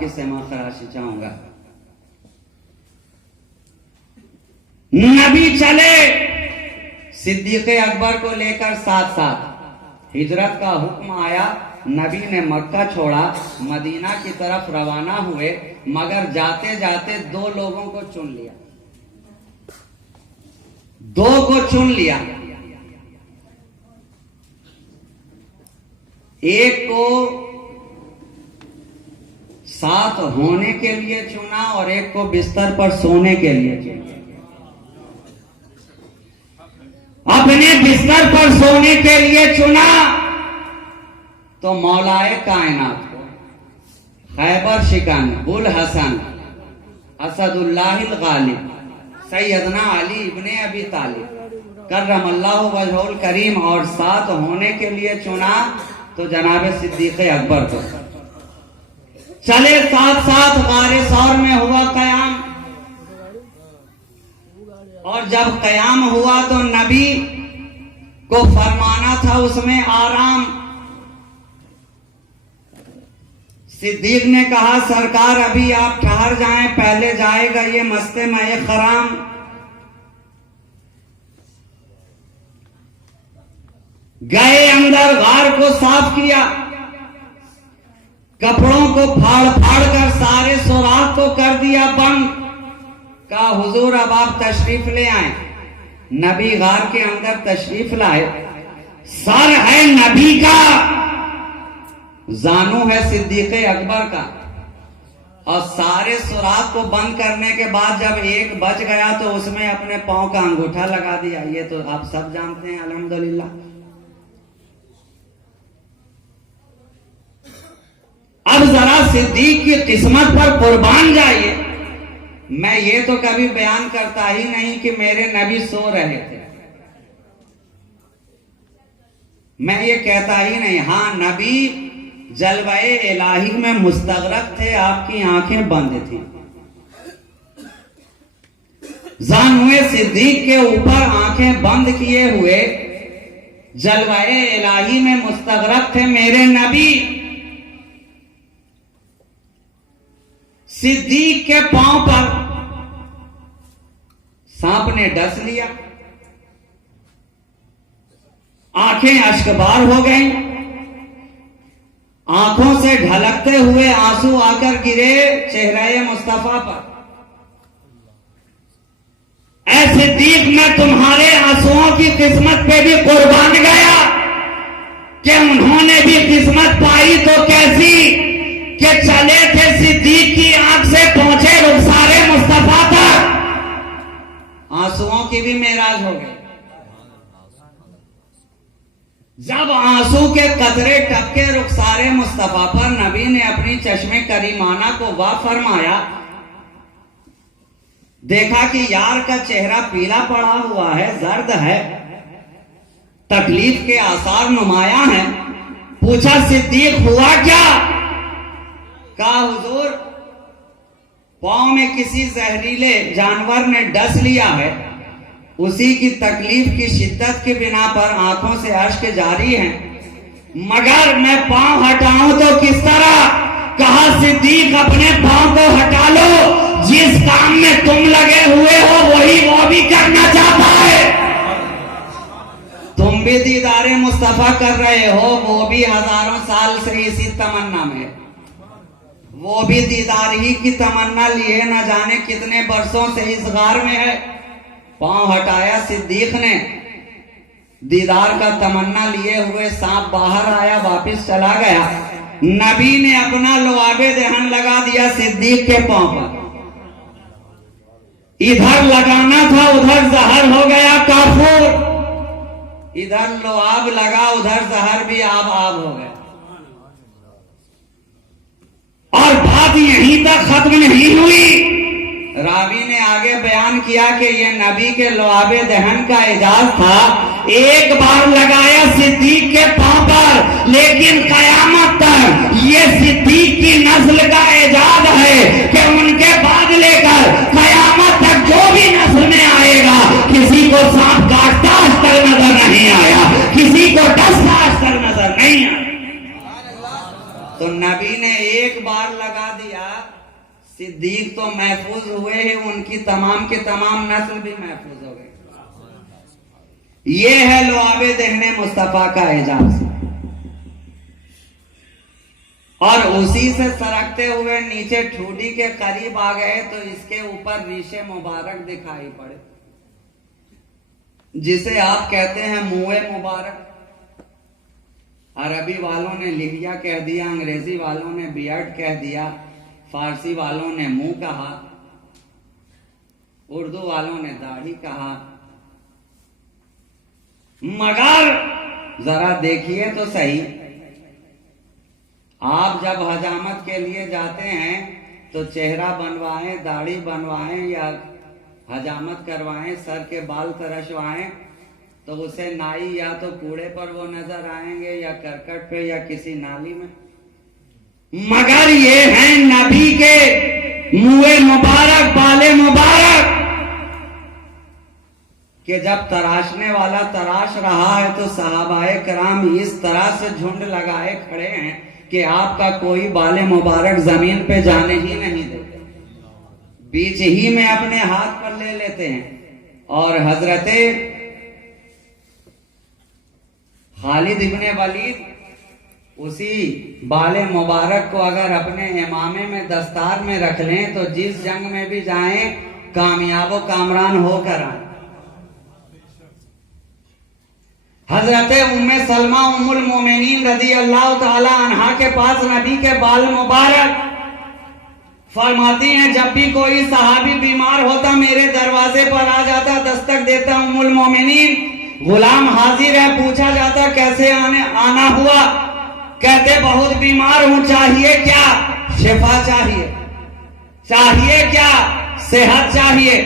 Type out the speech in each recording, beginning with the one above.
आपकी सेमा खराशी चाहूंगा। नबी चले सिद्दीक अकबर को लेकर साथ साथ। हिजरत का हुक्म आया, नबी ने मक्का छोड़ा, मदीना की तरफ रवाना हुए, मगर जाते जाते दो लोगों को चुन लिया। दो को चुन लिया। एक को साथ होने के लिए चुना और एक को बिस्तर पर सोने के लिए चुना। अपने बिस्तर पर सोने के लिए चुना तो मौलाए कायनात को, खैबर शिकन, बुल हसन, असदुल्लाहिल गालिब, सैयदना अली इब्ने अबी तालिब कर्रमल्लाहु वजहुल करीम और साथ होने के लिए चुना तो जनाब सिद्दीक अकबर को। चले साथ साथ गारे सौर में हुआ कयाम, और जब कयाम हुआ तो नबी को फरमाना था उसमें आराम। सिद्दीक ने कहा सरकार अभी आप ठहर जाएं, पहले जाएगा ये मस्ते में खराम। गए अंदर, गार को साफ किया, कपड़ों को फाड़ फाड़ कर सारे सुराख को कर दिया बंद। कहा हुजूर अब आप तशरीफ ले आए। नबी गार के अंदर तशरीफ लाए। सर है नबी का, जानू है सिद्दीक अकबर का, और सारे सुराख को बंद करने के बाद जब एक बच गया तो उसमें अपने पांव का अंगूठा लगा दिया। ये तो आप सब जानते हैं अल्हम्दुलिल्लाह। अब जरा सिद्दीक की किस्मत पर कुर्बान जाइए। मैं ये तो कभी बयान करता ही नहीं कि मेरे नबी सो रहे थे, मैं ये कहता ही नहीं। हाँ, नबी जलवाए इलाही में मुस्तगरक थे, आपकी आंखें बंद थी। जानुए सिद्दीक के ऊपर आंखें बंद किए हुए जलवाए इलाही में मुस्तगरक थे मेरे नबी। सिद्दीक के पांव पर सांप ने डस लिया, आंखें अश्कबार हो गईं, आंखों से ढलकते हुए आंसू आकर गिरे चेहरे मुस्तफा पर। ऐ सिद्दीक, मैं तुम्हारे आंसुओं की किस्मत पे भी कुर्बान गया कि उन्होंने भी किस्मत पाई तो कैसी कि चले थे सिद्दीक की आंख से पहुंचे रुखसारे मुस्तफा तक। आंसुओं की भी मेराज हो गई। जब आंसू के कतरे टपके रुखसारे मुस्तफा पर, नबी ने अपनी चश्मे करीमाना को वाह फरमाया। देखा कि यार का चेहरा पीला पड़ा हुआ है, जर्द है, तकलीफ के आसार नुमाया हैं। पूछा सिद्दीक हुआ क्या? कहा हुजूर पांव में किसी जहरीले जानवर ने डस लिया है, उसी की तकलीफ की शिद्दत के बिना पर आंखों से अश्क जारी हैं, मगर मैं पांव हटाऊं तो किस तरह? कहा सिद्दीक अपने पांव को हटा लो, जिस काम में तुम लगे हुए हो वही वो भी करना चाहता है। तुम भी दीदारे मुस्तफा कर रहे हो, वो भी हजारों साल से इसी तमन्ना में, वो भी दीदार ही की तमन्ना लिए न जाने कितने बरसों से इस गार में है। पांव हटाया सिद्दीक ने, दीदार का तमन्ना लिए हुए सांप बाहर आया, वापस चला गया। नबी ने अपना लुआबे दहन लगा दिया सिद्दीक के पांव पर। इधर लगाना था उधर जहर हो गया काफूर, इधर लुआब लगा उधर जहर भी आब हो गया। और बात यहीं तक खत्म नहीं हुई। रावी ने आगे बयान किया कि ये नबी के लुआबे दहन का एजाज था। एक बार लगाया सिद्दीक के पांव पर, लेकिन कयामत तक ये सिद्दीक की नस्ल का एजाज है कि उनके बाद लेकर कयामत तक जो भी नस्ल में आएगा, किसी को सांप काटता आज तक नजर नहीं आया, किसी को डसता आज तक नजर नहीं आया। तो नबी ने एक बार लगा दिया सिद्दीक तो महफूज हुए हैं, उनकी तमाम के तमाम नस्ल भी महफूज हो गए। ये है लुआबे दहने मुस्तफा का एजाज। और उसी से सरकते हुए नीचे ठूडी के करीब आ गए तो इसके ऊपर रीशे मुबारक दिखाई पड़े, जिसे आप कहते हैं मुए मुबारक। अरबी वालों ने लिहिया कह दिया, अंग्रेजी वालों ने बियर्ड कह दिया, फारसी वालों ने मुंह कहा, उर्दू वालों ने दाढ़ी कहा। मगर जरा देखिए तो सही, आप जब हजामत के लिए जाते हैं तो चेहरा बनवाएं, दाढ़ी बनवाएं या हजामत करवाएं, सर के बाल तरशवाएं, तो उसे नाई या तो कूड़े पर वो नजर आएंगे या करकट पे या किसी नाली में। मगर ये हैं नबी के मुए मुबारक, बाले मुबारक, कि जब तराशने वाला तराश रहा है तो सहाबाए कराम इस तरह से झुंड लगाए खड़े हैं कि आपका कोई बाले मुबारक जमीन पे जाने ही नहीं देते, बीच ही में अपने हाथ पर ले लेते हैं। और हजरते खालिद इब्ने वलीद उसी बाले मुबारक को अगर अपने इमामे में दस्तार में रख लें तो जिस जंग में भी जाएं कामयाब व कामरान होकर आए। हजरते उम्मे सलमा उम्मुल मोमिनीन रदी अल्लाह ताला अन्हा के पास नबी के बाल मुबारक फरमाती हैं, जब भी कोई सहाबी बीमार होता मेरे दरवाजे पर आ जाता, दस्तक देता, उम्मुल मोमिनीन गुलाम हाजिर है, पूछा जाता कैसे आना हुआ, कहते बहुत बीमार हूं, चाहिए क्या? शिफा चाहिए। चाहिए क्या? सेहत चाहिए।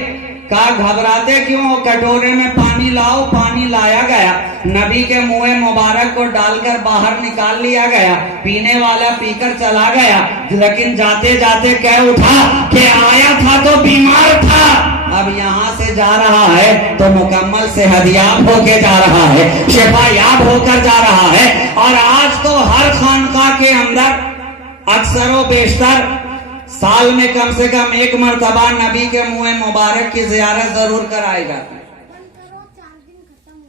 कहा घबराते क्यों हो, कटोरे में पानी लाओ। पानी लाया गया, नबी के मुंह मुबारक को डालकर बाहर निकाल लिया गया, पीने वाला पीकर चला गया। लेकिन जाते जाते कह उठा कि आया था तो बीमार था, अब यहाँ से जा रहा है तो मुकम्मल सेहतयाब होके जा रहा है, शिफायाब होकर जा रहा है। और आज तो हर खानकाह के अंदर अक्सर व बेशतर साल में कम से कम एक मर्तबा नबी के मुंह मुबारक की जियारत जरूर कराई जाती है।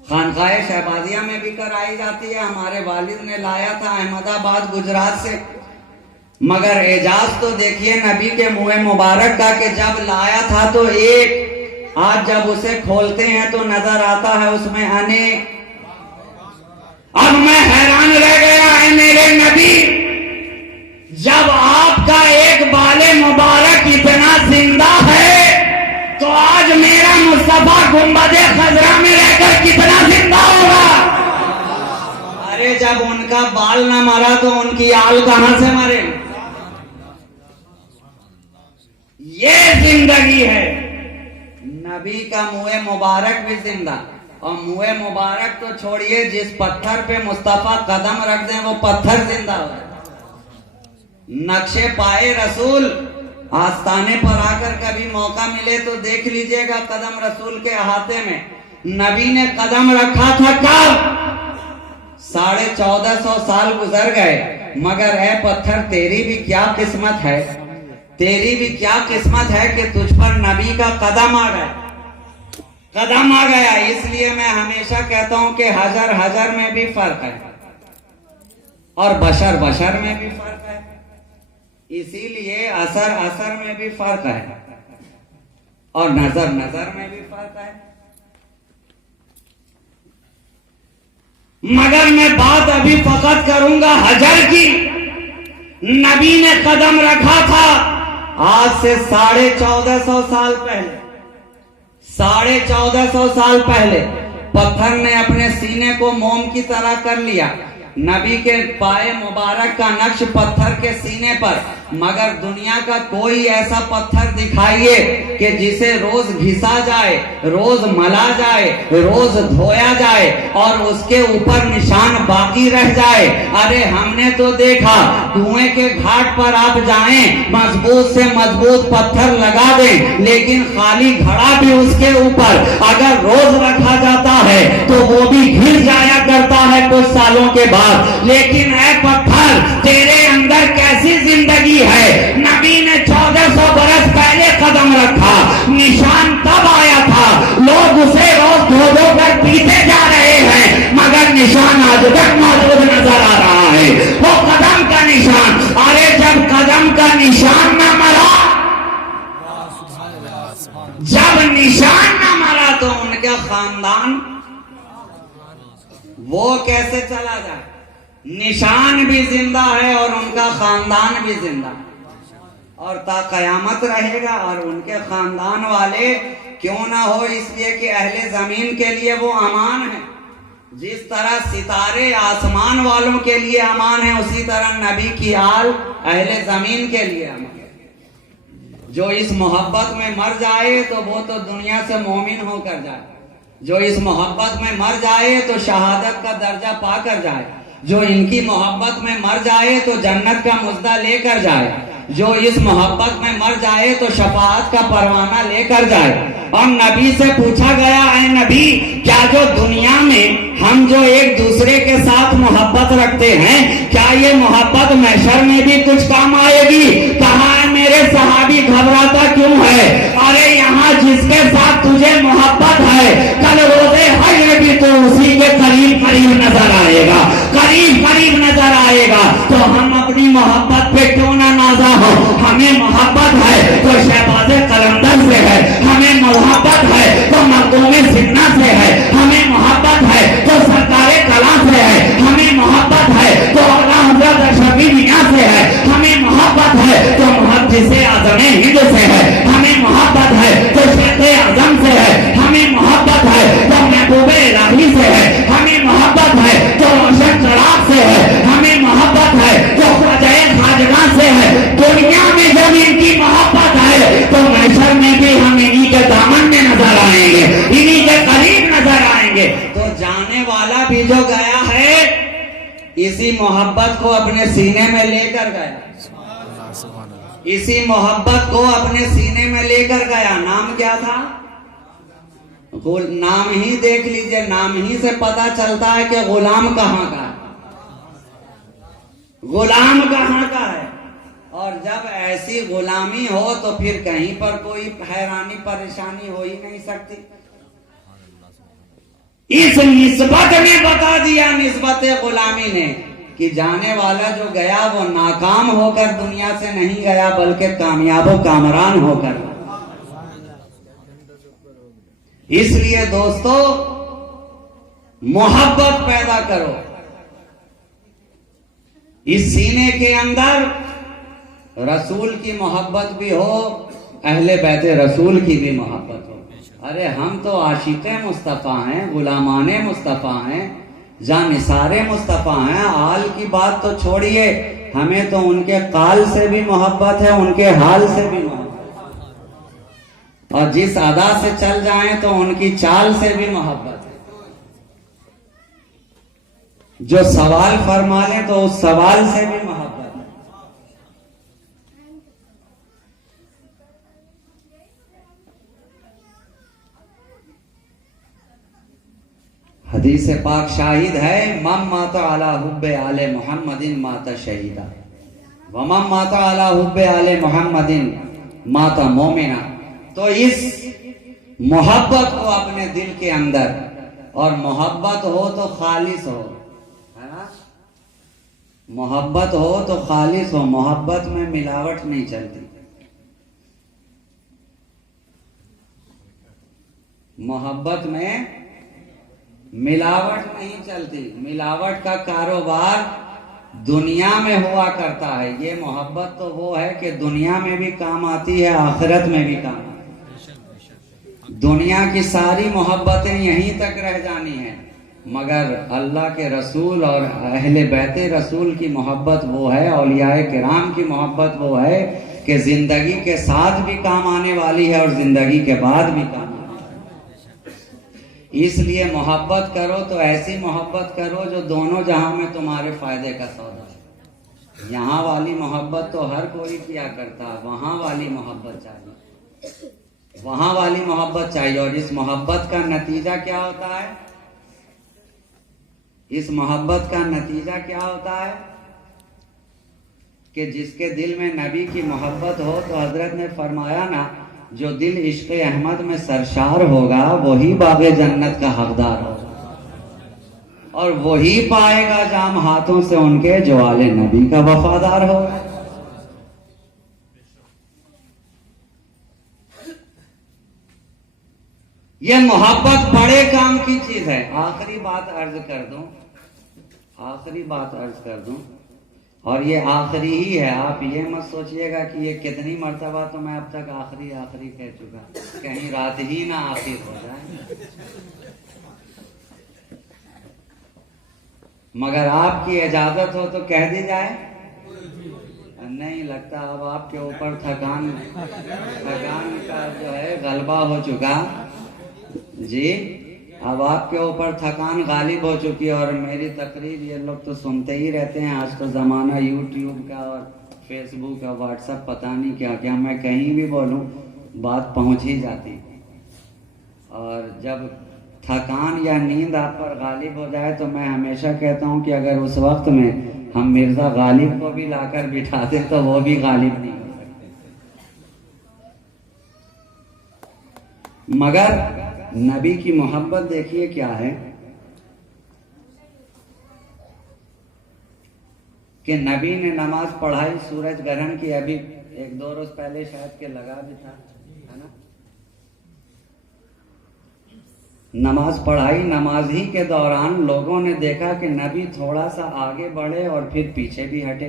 खानकाए शहबाजिया में भी कराई जाती है। हमारे वालिद ने लाया था अहमदाबाद गुजरात से। मगर एजाज तो देखिए नबी के मुंह मुबारक का कि जब लाया था तो एक, आज जब उसे खोलते हैं तो नजर आता है उसमें अनेक। अब मैं हैरान रह गया है मेरे नबी, जब आपका एक बाले मुबारक इतना जिंदा है तो आज मेरा मुस्तफा गुंबदे खजरा में रहकर कितना जिंदा होगा। अरे जब उनका बाल ना मरा तो उनकी आल कहां से मरे। ये जिंदगी है। नबी का मुंह मुबारक भी जिंदा, और मुंह मुबारक तो छोड़िए, जिस पत्थर पे मुस्तफा कदम रख दें वो पत्थर जिंदा हो। नक्शे पाए रसूल आस्ताने पर आकर कभी मौका मिले तो देख लीजिएगा, कदम रसूल के अहाते में नबी ने कदम रखा था कब? 1450 साल गुजर गए। मगर ऐ पत्थर तेरी भी क्या किस्मत है, तेरी भी क्या किस्मत है कि तुझ पर नबी का कदम आ गया, कदम आ गया। इसलिए मैं हमेशा कहता हूं कि हजर हजर में भी फर्क है और बशर बशर में भी फर्क है, इसीलिए असर असर में भी फर्क है और नजर नजर में भी फर्क है। मगर मैं बात अभी फकत करूंगा हजर की। नबी ने कदम रखा था आज से 1450 साल पहले, 1450 साल पहले पत्थर ने अपने सीने को मोम की तरह कर लिया। नबी के पाए मुबारक का नक्श पत्थर के सीने पर। मगर दुनिया का कोई ऐसा पत्थर दिखाइए कि जिसे रोज घिसा जाए, रोज मला जाए, रोज धोया जाए और उसके ऊपर निशान बाकी रह जाए। अरे हमने तो देखा, कुएं के घाट पर आप जाएं, मजबूत से मजबूत पत्थर लगा दें, लेकिन खाली घड़ा भी उसके ऊपर अगर रोज रखा जाता है तो वो भी घिर जाया करता है कुछ सालों के बाद। लेकिन ऐ पत्थर, तेरे अंदर कैसी जिंदगी है। नबी ने 1400 कदम रखा, निशान तब आया था, लोग उसे रोज धो धो कर पीते जा रहे हैं, मगर निशान आज तक मौजूद नजर आ रहा है, वो कदम का निशान। अरे जब कदम का निशान न मरा, जब निशान न मरा तो उनका खानदान वो कैसे चला जाए? निशान भी जिंदा है और उनका खानदान भी जिंदा है और ता कयामत रहेगा। और उनके खानदान वाले क्यों ना हो, इसलिए कि अहले जमीन के लिए वो अमान है। जिस तरह सितारे आसमान वालों के लिए अमान है, उसी तरह नबी की आल अहले जमीन के लिए अमान है। जो इस मोहब्बत में मर जाए तो वो तो दुनिया से मोमिन होकर जाए, जो इस मोहब्बत में मर जाए तो शहादत का दर्जा पाकर जाए, जो इनकी मोहब्बत में मर जाए तो जन्नत का मुद्दा लेकर जाए, जो इस मोहब्बत में मर जाए तो शफाअत का परवाना लेकर जाए। और नबी से पूछा गया, है नबी क्या जो दुनिया में हम जो एक दूसरे के साथ मोहब्बत रखते हैं, क्या ये मोहब्बत महशर में भी कुछ काम आएगी? कहा है मेरे सहाबी घबराता क्यों है? अरे यहाँ जिसके साथ तुझे मोहब्बत है, कल रोज़े हज में भी तो उसी के करीब करीब नजर आएगा, करीब करीब नजर आएगा। तो हम अपनी मोहब्बत पे क्यों ना नाजा हो? हमें मोहब्बत है तो शहबाज़े कलंदर से है, हमें मोहब्बत है तो मखदूमे सिन्ना से है, हमें मोहब्बत है तो सरकारे कला से है, हमें मोहब्बत है तो आला हज़रत अशरफी मियां से है, हमें मोहब्बत है तो मुहद्दिसे आज़म हिंद से है, हमें मोहब्बत है तो शेखे आज़म से है, हमें मोहब्बत है तो महबूबे इलाही से है, हमें मोहब्बत है तो रोशन चराग से है, हमें मोहब्बत है तो ख्वाजा खाजगा से है। दुनिया में जब इनकी मोहब्बत है तो महशर में भी हम इन्हीं के दामन में नजर आएंगे, इन्हीं के करीब नजर आएंगे। तो जाने वाला भी जो गया है इसी मोहब्बत को अपने सीने में लेकर गया, इसी मोहब्बत को अपने सीने में लेकर गया। नाम क्या था? नाम ही देख लीजिए, नाम ही से पता चलता है कि गुलाम कहाँ का है, गुलाम कहाँ का है। और जब ऐसी गुलामी हो तो फिर कहीं पर कोई हैरानी परेशानी हो ही नहीं सकती। इस निस्बत ने बता दिया, निस्बत गुलामी ने, कि जाने वाला जो गया वो नाकाम होकर दुनिया से नहीं गया बल्कि कामयाब व कामरान होकर। इसलिए दोस्तों मोहब्बत पैदा करो, इस सीने के अंदर रसूल की मोहब्बत भी हो, अहले बैते रसूल की भी मोहब्बत हो। अरे हम तो आशिक़े मुस्तफ़ा हैं, गुलामाने मुस्तफ़ा हैं, जानिसारे मुस्तफ़ा हैं। आल की बात तो छोड़िए, हमें तो उनके काल से भी मोहब्बत है, उनके हाल से भी मोहब्बत, और जिस अदा से चल जाएं तो उनकी चाल से भी मोहब्बत है। जो सवाल फरमा ले तो उस सवाल से भी मोहब्बत है। हदीस पाक शाहिद है, मम माता अला हुब्बे आले मुहम्मदिन माता शहीदा व मम माता अला हुब्बे आले मुहम्मदिन माता मोमिना। तो इस मोहब्बत को अपने दिल के अंदर, और मोहब्बत हो तो खालिस हो, है ना? मोहब्बत हो तो खालिस हो, मोहब्बत में मिलावट नहीं चलती। मोहब्बत में मिलावट नहीं चलती। मिलावट का कारोबार दुनिया में हुआ करता है। ये मोहब्बत तो वो है कि दुनिया में भी काम आती है, आखिरत में भी काम आती है। दुनिया की सारी मोहब्बतें यहीं तक रह जानी है, मगर अल्लाह के रसूल और अहले बैते रसूल की मोहब्बत वो है, औलियाए किराम की मोहब्बत वो है कि जिंदगी के साथ भी काम आने वाली है और जिंदगी के बाद भी काम। इसलिए मोहब्बत करो तो ऐसी मोहब्बत करो जो दोनों जहां में तुम्हारे फायदे का सौदा है। यहाँ वाली मोहब्बत तो हर कोई किया करता है, वहां वाली मोहब्बत चाहिए, वहां वाली मोहब्बत चाहिए। और इस मोहब्बत का नतीजा क्या होता है? इस मोहब्बत का नतीजा क्या होता है कि जिसके दिल में नबी की मोहब्बत हो, तो हजरत ने फरमाया ना, जो दिल इश्क अहमद में सरशार होगा वही बाग़े जन्नत का हकदार होगा, और वही पाएगा जाम हाथों से उनके जो आले नबी का वफादार होगा। यह मोहब्बत बड़े काम की चीज है। आखिरी बात अर्ज कर दूं, और ये आखिरी ही है। आप ये मत सोचिएगा कि ये कितनी मर्तबा तो मैं अब तक आखिरी कह चुका, कहीं रात ही ना आखिर हो जाए। मगर आपकी इजाजत हो तो कह दी जाए। नहीं लगता अब आपके ऊपर थकान का जो है गलबा हो चुका जी। अब आपके ऊपर थकान गालिब हो चुकी है, और मेरी तकरीर ये लोग तो सुनते ही रहते हैं। आज तो ज़माना यूट्यूब का और फेसबुक का, व्हाट्सएप, पता नहीं क्या क्या, मैं कहीं भी बोलूं बात पहुंच ही जाती। और जब थकान या नींद आप पर गालिब हो जाए तो मैं हमेशा कहता हूं कि अगर उस वक्त में हम मिर्ज़ा गालिब को भी लाकर बिठा दें तो वो भी गालिब नहीं हो सकते। मगर नबी की मोहब्बत देखिए क्या है कि नबी ने नमाज पढ़ाई सूरज ग्रहण की, अभी 1-2 रोज पहले शायद के लगा भी था, है ना। नमाज पढ़ाई, नमाज ही के दौरान लोगों ने देखा कि नबी थोड़ा सा आगे बढ़े और फिर पीछे भी हटे।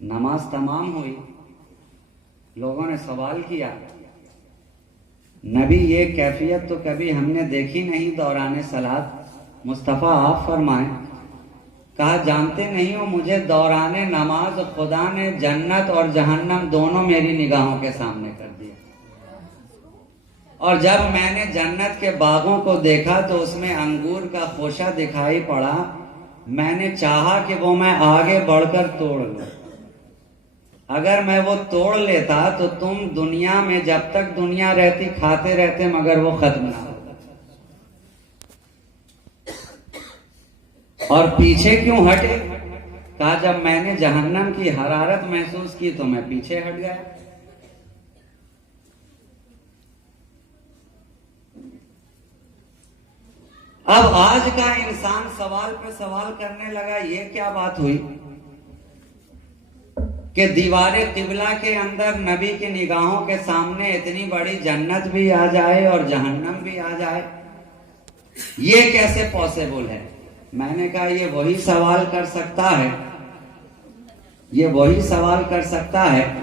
नमाज तमाम हुई, लोगों ने सवाल किया, नबी ये कैफियत तो कभी हमने देखी नहीं दौरान सलात, मुस्तफ़ा आप फरमाएं। कहा जानते नहीं हो, मुझे दौरान नमाज खुदा ने जन्नत और जहन्नम दोनों मेरी निगाहों के सामने कर दिया, और जब मैंने जन्नत के बागों को देखा तो उसमें अंगूर का खोशा दिखाई पड़ा। मैंने चाहा कि वो मैं आगे बढ़कर तोड़ लूं। अगर मैं वो तोड़ लेता तो तुम दुनिया में जब तक दुनिया रहती खाते रहते, मगर वो खत्म ना होता। और पीछे क्यों हटे? कहा जब मैंने जहन्नम की हरारत महसूस की तो मैं पीछे हट गया। अब आज का इंसान सवाल पे सवाल करने लगा, ये क्या बात हुई कि दीवारे किबला के अंदर नबी की निगाहों के सामने इतनी बड़ी जन्नत भी आ जाए और जहन्नम भी आ जाए, ये कैसे पॉसिबल है? मैंने कहा ये वही सवाल कर सकता है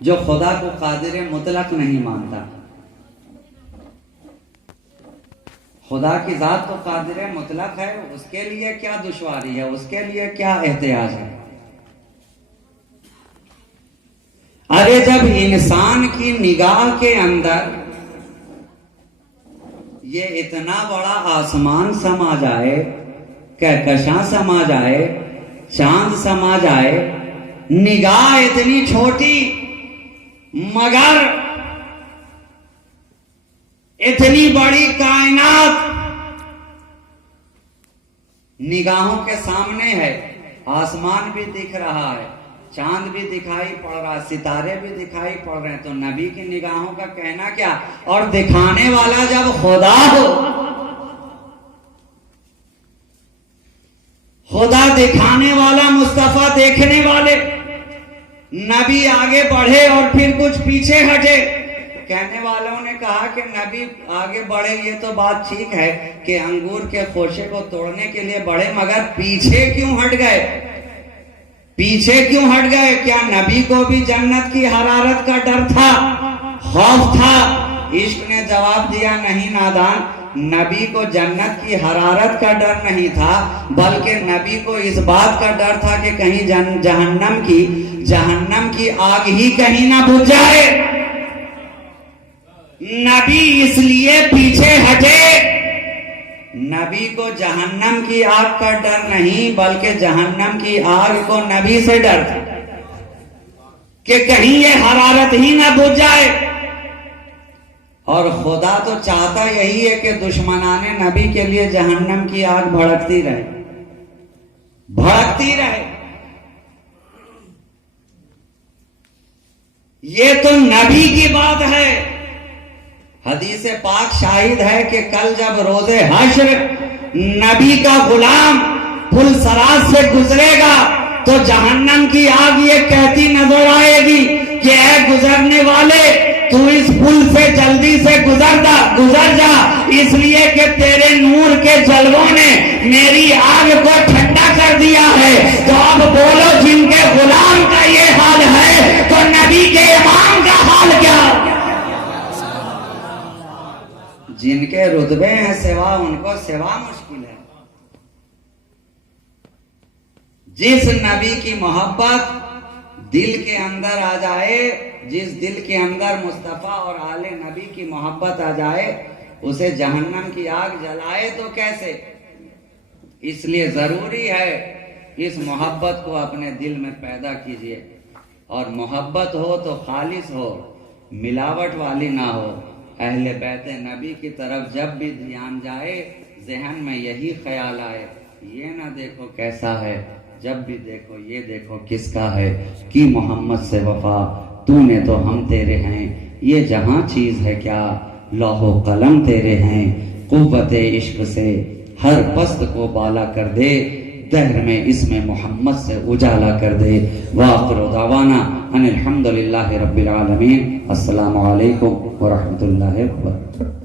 जो खुदा को कादिर मुतलक नहीं मानता। खुदा की जात तो कादिर मुतलक है, उसके लिए क्या दुश्वारी है, उसके लिए क्या एहतियाज है? अरे जब इंसान की निगाह के अंदर ये इतना बड़ा आसमान समा जाए, कहकशां समा जाए, चांद समा जाए, निगाह इतनी छोटी मगर इतनी बड़ी कायनात निगाहों के सामने है। आसमान भी दिख रहा है, चांद भी दिखाई पड़ रहा, सितारे भी दिखाई पड़ रहे हैं, तो नबी की निगाहों का कहना क्या? और दिखाने वाला जब खुदा हो, खुदा दिखाने वाला, मुस्तफा देखने वाले, नबी आगे बढ़े और फिर कुछ पीछे हटे। कहने वालों ने कहा कि नबी आगे बढ़े ये तो बात ठीक है कि अंगूर के खोशे को तोड़ने के लिए बढ़े, मगर पीछे क्यों हट गए? क्या नबी को भी जन्नत की हरारत का डर था, खौफ था? इश्क ने जवाब दिया, नहीं नादान, नबी को जन्नत की हरारत का डर नहीं था, बल्कि नबी को इस बात का डर था कि कहीं जहन्नम की आग ही कहीं ना बुझ जाए। नबी इसलिए पीछे हटे। नबी को जहन्नम की आग का डर नहीं, बल्कि जहन्नम की आग को नबी से डर था कि कहीं ये हरारत ही ना बुझ जाए। और खुदा तो चाहता यही है कि दुश्मनाने नबी के लिए जहन्नम की आग भड़कती रहे। ये तो नबी की बात है। हदीस पाक शाहिद है कि कल जब रोजे हश्र नबी का गुलाम पुल सराज से गुजरेगा तो जहन्नम की आग ये कहती नजर आएगी कि ऐ गुजरने वाले, तू इस पुल से जल्दी से गुजर जा, इसलिए कि तेरे नूर के जलवों ने मेरी आग को ठंडा कर दिया है। तो अब बोलो, जिनके गुलाम का ये हाल है तो नबी के इमाम का हाल क्या? जिनके रुतबे हैं सिवा, उनको सिवा मुश्किल है। जिस नबी की मोहब्बत दिल के अंदर आ जाए, जिस दिल के अंदर मुस्तफा और आले नबी की मोहब्बत आ जाए, उसे जहन्नम की आग जलाए तो कैसे? इसलिए जरूरी है इस मोहब्बत को अपने दिल में पैदा कीजिए, और मोहब्बत हो तो खालिस हो, मिलावट वाली ना हो। अहले बैते नबी की तरफ जब भी ध्यान जाए, जहन में यही ख्याल आए, ये ना देखो कैसा है, जब भी देखो ये देखो किसका है, कि मोहम्मद से वफा, तूने तो हम तेरे हैं, ये जहां चीज है क्या, लौहो कलम तेरे हैं, कुव्वते इश्क से हर पस्त को बाला कर दे, दहर में इसमें मोहम्मद से उजाला कर दे। वाखिरु दावाना अनिल हम्दुलिल्लाहि रब्बिल आलमीन। अस्सलामु अलैकुम व रहमतुल्लाहि व बरकातुहू।